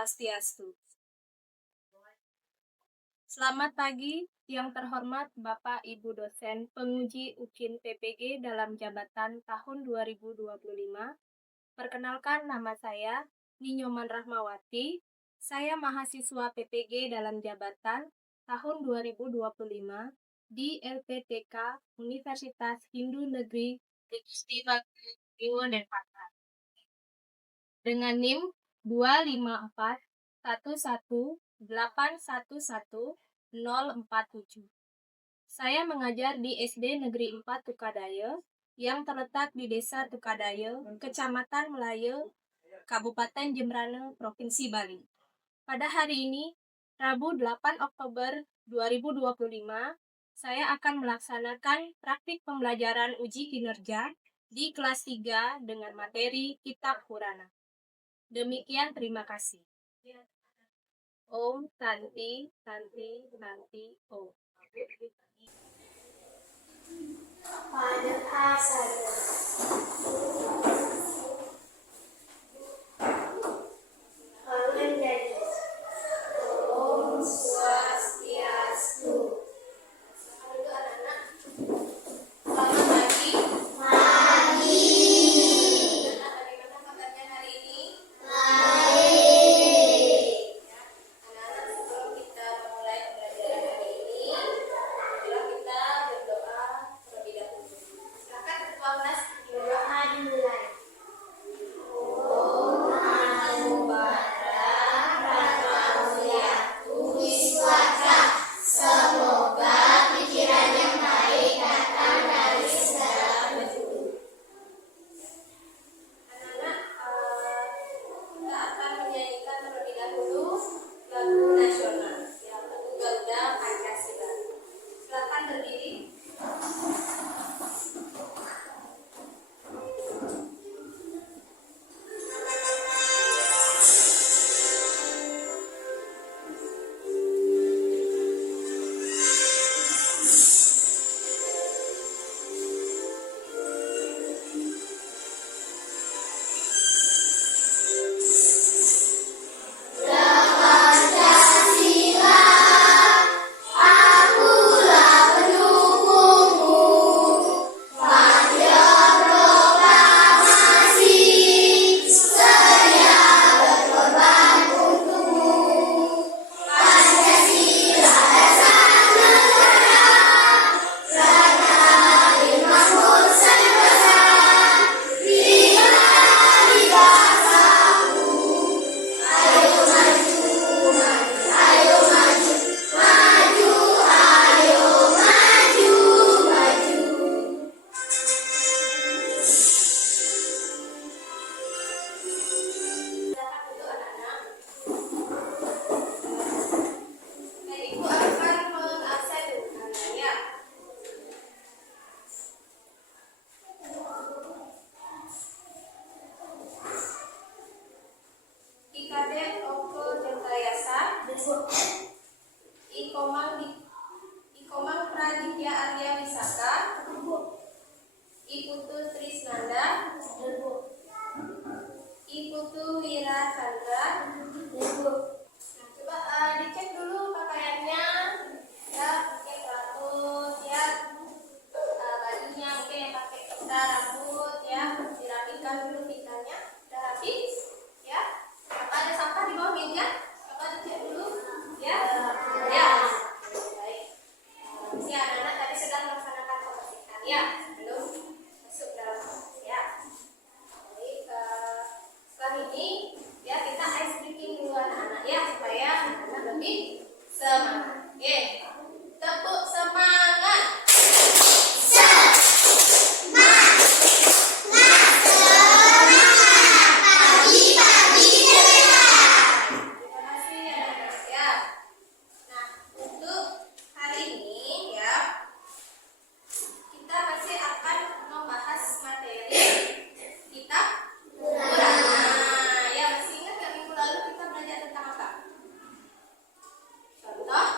Swastiastu. Selamat pagi yang terhormat Bapak Ibu dosen penguji UKIN PPG dalam jabatan tahun 2025. Perkenalkan, nama saya Ninyoman Rahmawati. Saya mahasiswa PPG dalam jabatan tahun 2025 di LPTK Universitas Hindu Negeri Peristiwa Bimo Denpasar. Dengan NIM 25411811047. Saya mengajar di SD Negeri 4 Tukadaya yang terletak di Desa Tukadaya, Kecamatan Melayu, Kabupaten Jembrana, Provinsi Bali. Pada hari ini, Rabu 8 Oktober 2025, saya akan melaksanakan praktik pembelajaran uji kinerja di kelas 3 dengan materi Kitab Purana. Demikian, terima kasih. Om Santi, Santi, Santi, Om. Pada asalnya menjadi Om Swastiastu. Selamat anak-anak. Selamat pagi. Pagi. Bagaimana kabarnya hari ini? Baik. Anak-anak, sebelum kita mulai pembelajaran hari ini, marilah kita berdoa terlebih dahulu. Silakan ketua kelas berdoa dimulai. Anak-anak, kita akan menyanyikan terlebih dahulu lagu nasional, yang lagu Garuda Pancasila. Silakan berdiri. Silakan duduk anak-anak. Dan Ibu akan mengabsen ya. IKD Oko Jentayasa, Ikomang Praditya Arya Wisaka, Iputu Trisnanda, Iputu Wira Chandra. Nah, coba dicek dulu pakaiannya, ya, pakai rambut, ya, bajunya mungkin yang pakai pita rambut, ya, dirapikan dulu pitanya, udah rapi, ya. Apa ada sampah di bawah meja? Coba dicek dulu, ya, ya. Baik. Ini anak-anak tadi sedang melaksanakan pembersihan, ya, belum masuk dalam kelas, ya. Baik, setelah ini ya kita ice breaking dulu anak-anak ya, supaya anak-anak lebih semangat. Oke, tepuk semangat. Terima kasih anak-anak ya. Nah, untuk hari ini ya, kita masih akan membahas materi Kitab Purana. Ya, masih ingat nggak minggu lalu kita belajar tentang apa? Contoh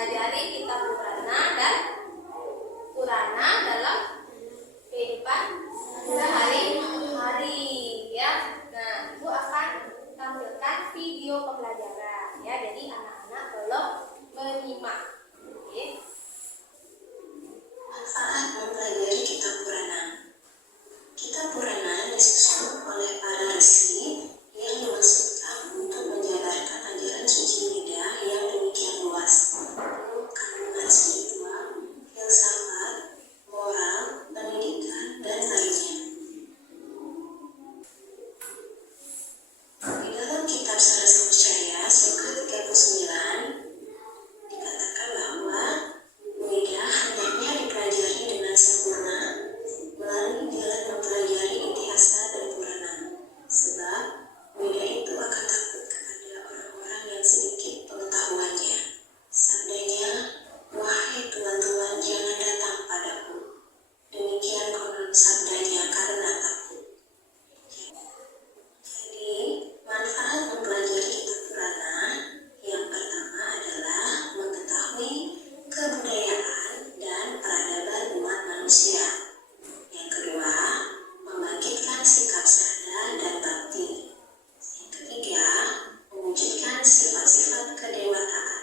mempelajari kitab Purana dalam kehidupan sehari-hari ya. Nah, Ibu akan tampilkan video pembelajaran ya. Jadi anak-anak belum menyimak. Oke. Manfaat mempelajari kitab Purana. Kitab Purana disusun oleh para resi yang dimaksudkan untuk menjabarkan ajaran suci Weda yang demikian luas, penuh kandungan spiritual, filsafat, moral, pendidikan, dan lainnya. Di dalam kitab Sarasa Muscaya Sloka 39 dikatakan bahwa Weda hendaknya dipelajari dengan sempurna melalui jalan mempelajari Itihasa dan Purana, sebab Weda itu akan takut kepada orang-orang yang sedikit pengetahuannya. Sabdanya, "Wahai tuan-tuan, jangan datang padaku." Demikian konon sabdanya karena takut. Jadi, manfaat mempelajari kitab Purana yang pertama adalah mengetahui kebudayaan dan peradaban umat manusia. Yang kedua, membangkitkan sikap sadar dan bakti. Yang ketiga, mewujudkan sifat-sifat kedewataan.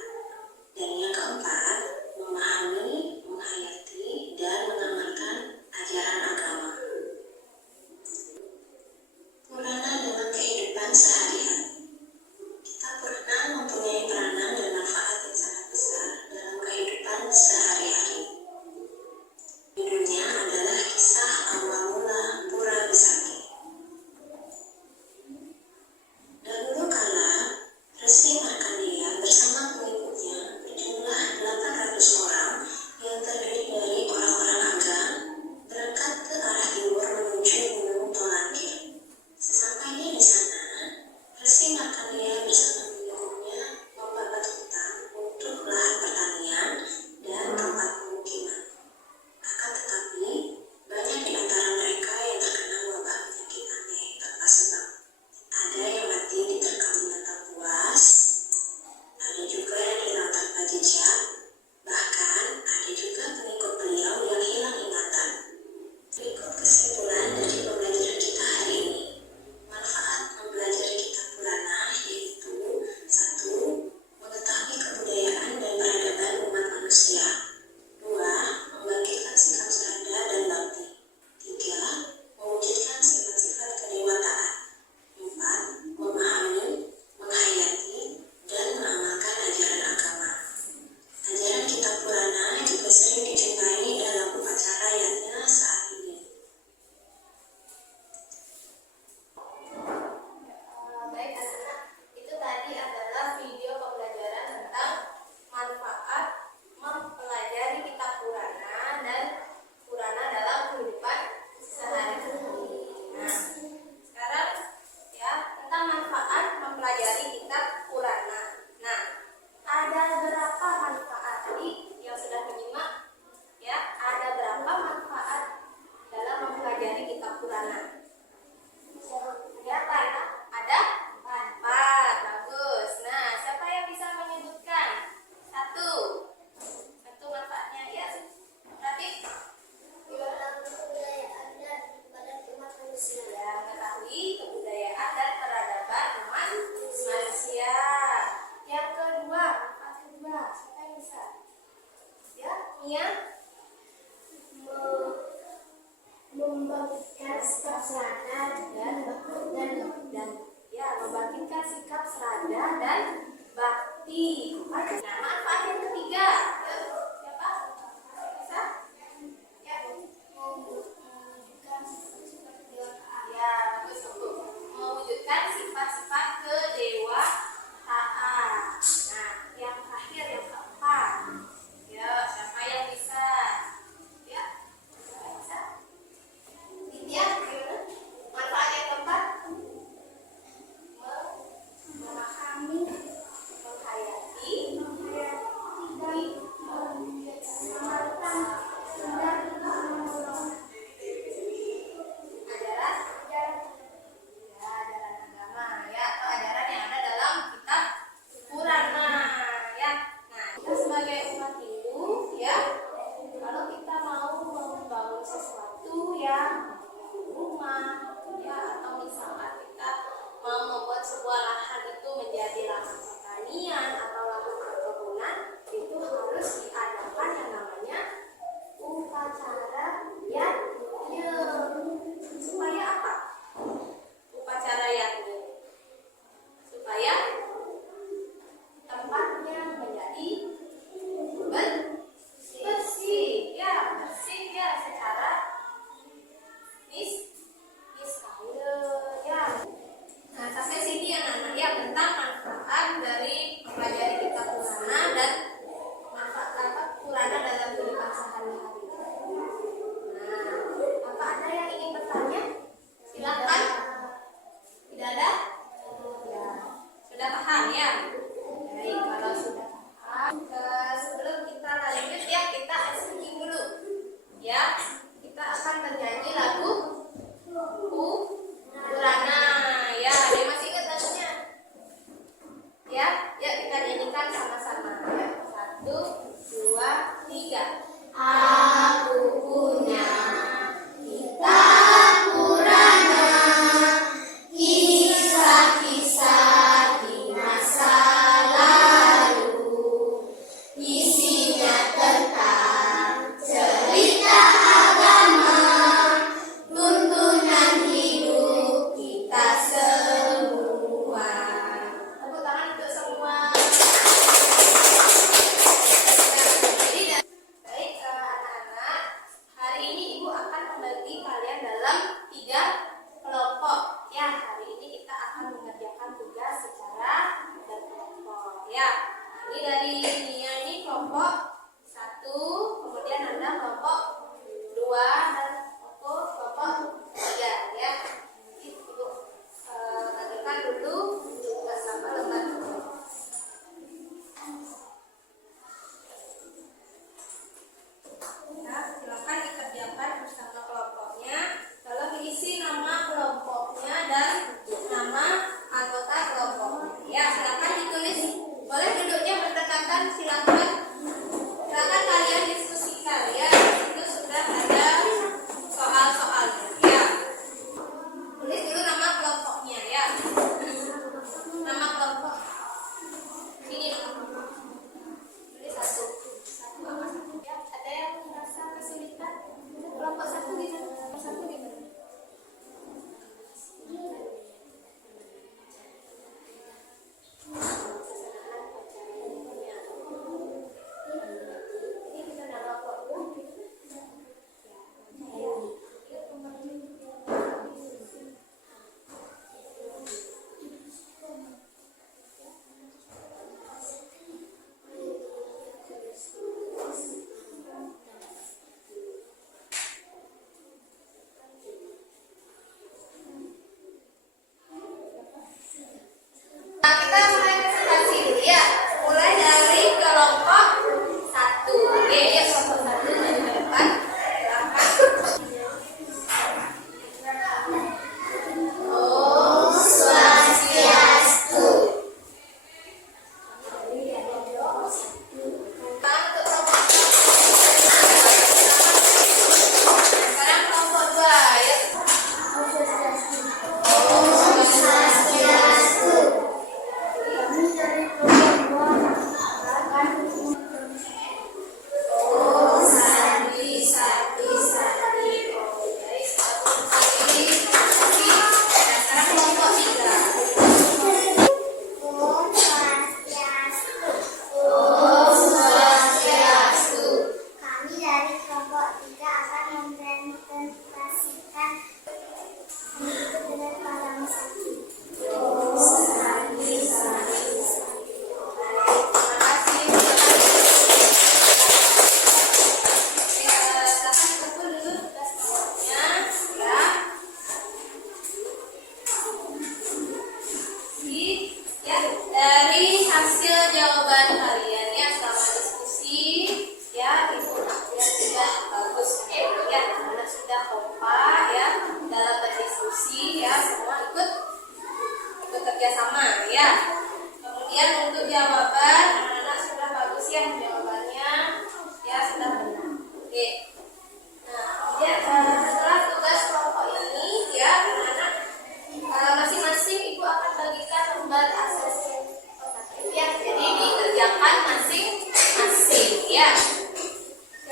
Dan yang keempat, memahami, menghayati, dan mengamalkan ajaran agama. Purana dalam kehidupan sehari-hari. Kitab Purana mempunyai peranan dan manfaat yang sangat besar dalam kehidupan sehari-hari. Judulnya adalah Kisah Awal Mula Pura Besaki. Dahulu kala, Resi Markandeya bersama pengikutnya berjumlah 800 orang yang terdiri dari orang-orang agam berangkat ke arah timur menuju Gunung Tolangkir. Sesampainya di sana, Resi Markandeya bersama pengikutnya membabat hutan untuk lahan pertanian dan tempat pemukiman. Akan tetapi, banyak di antara mereka yang terkena wabah penyakit aneh tanpa sebab. Ada yang mati diterkam binatang buas, ada juga yang hilang tanpa jejak, bahkan ada juga pengikut beliau yang hilang ingatan. Berikut kesimpulan dari pembelajaran kita hari ini. Manfaat mempelajari kitab Purana yaitu 1. Mengetahui kebudayaan dan peradaban umat manusia. 2. Membangkitkan sikap sadar dan bakti. 3. Mewujudkan sifat-sifat kedewataan. 4. Memahami, menghayati, dan mengamalkan ajaran agama. Ajaran kitab Purana juga sering dijumpai dalam upacara yatna saat ini. Baik anak-anak, itu tadi adalah video pembelajaran tentang manfaat mempelajari kitab Purana dan Purana dalam kehidupan sehari-hari. Nah, sekarang ya tentang manfaat mempelajari kitab Purana. Nah, ada berapa manfaat tadi yang sudah menyimak? Ya, ada berapa manfaat dalam mempelajari kitab Purana? Berapa ya? Ada? 4. Bagus. Nah, siapa yang bisa menyebutkan? Satu manfaatnya ya. Berarti kebudayaan dan peradaban umat manusia. Ya, mengetahui kebudayaan dan peradaban umat manusia. Yang kedua, manfaat kedua, siapa yang bisa? Ya, Mia. Membangkitkan sikap sadar dan ya membangkitkan sikap sadar dan bakti. Nah, manfaat yang ketiga, siapa? Bisa? Ya, mewujudkan sifat kedewataan. Ya, bagus untuk mewujudkan sifat-sifat kedewataan. Nah, yang terakhir yang keempat, ya siapa yang bisa? Ya, siapa yang bisa? Ya, gimana? Manfaat yang keempat, memahami, menghayati, Timbul ya, kalau kita mau membangun sesuatu ya, rumah ya, atau misalnya kita mau membuat sebuah lahan itu menjadi lahan pertanian atau lahan perkebunan, itu harus diadakan yang namanya upacara yatnya. Supaya apa? Upacara yatnya supaya tempatnya menjadi bersih.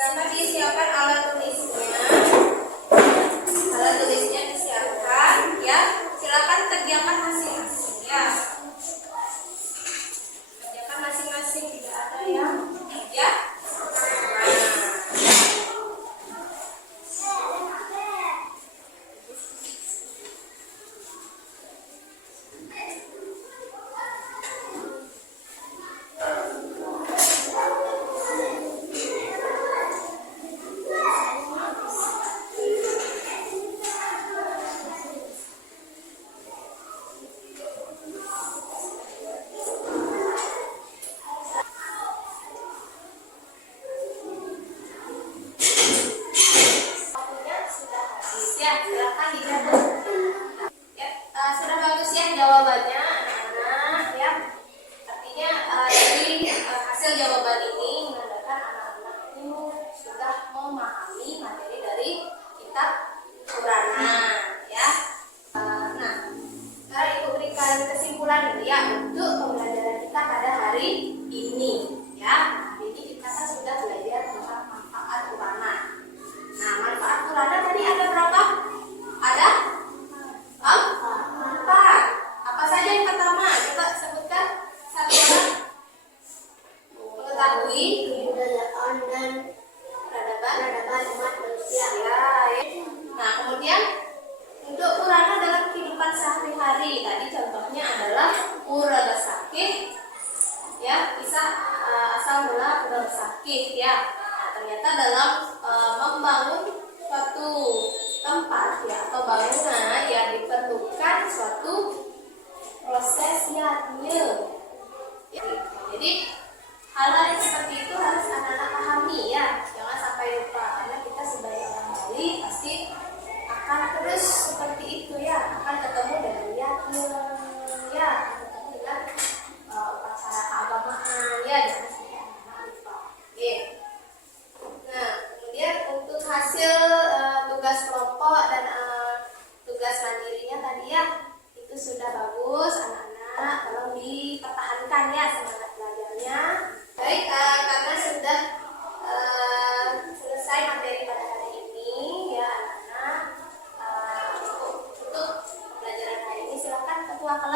Silakan disiapkan alat tulisnya. Alat tulisnya disiapkan ya. Silakan kerjakan masing-masing ya. Kerjakan masing-masing, tidak ada yang ya. Waktunya sudah habis ya. Silakan dicatat. Ya, sudah bagus ya jawabannya anak-anak ya. Artinya dari hasil jawaban ini menandakan anak-anak itu sudah memahami materi dari kitab Qur'an ya. Nah, sekarang ibu berikan kesimpulan dulu ya untuk pembelajaran kita pada hari ini ya. Hari ini kita kan sudah belajar tentang manfaat Qur'an. Nah, manfaat Qur'an tadi ada berapa? Ada empat. Apa saja yang pertama? Coba sebutkan satu orang. Mengetahui kebudayaan dan peradaban umat manusia. Ya. Nah, kemudian untuk Qur'an dalam kehidupan sehari-hari tadi contohnya adalah uraga sakit. Ya, bisa asal mula uraga sakit ya. Nah, ternyata dalam membangun suatu tempat ya atau bangunan yang diperlukan suatu proses yang real. Jadi hal-hal yang seperti itu harus anak-anak pahami ya, jangan sampai lupa karena kita sebagai orang Bali pasti akan terus seperti itu ya, akan ketemu dengan yakin ya, ketemu dengan upacara keagamaan ya, jangan sampai anak-anak lupa. Oke. Nah, kemudian untuk hasil tugas kelompok dan tugas mandirinya tadi ya, itu sudah bagus anak-anak, tolong dipertahankan ya semangat belajarnya. Baik, karena sudah selesai materi pada hari ini ya anak-anak, untuk pembelajaran hari ini silakan ketua kelas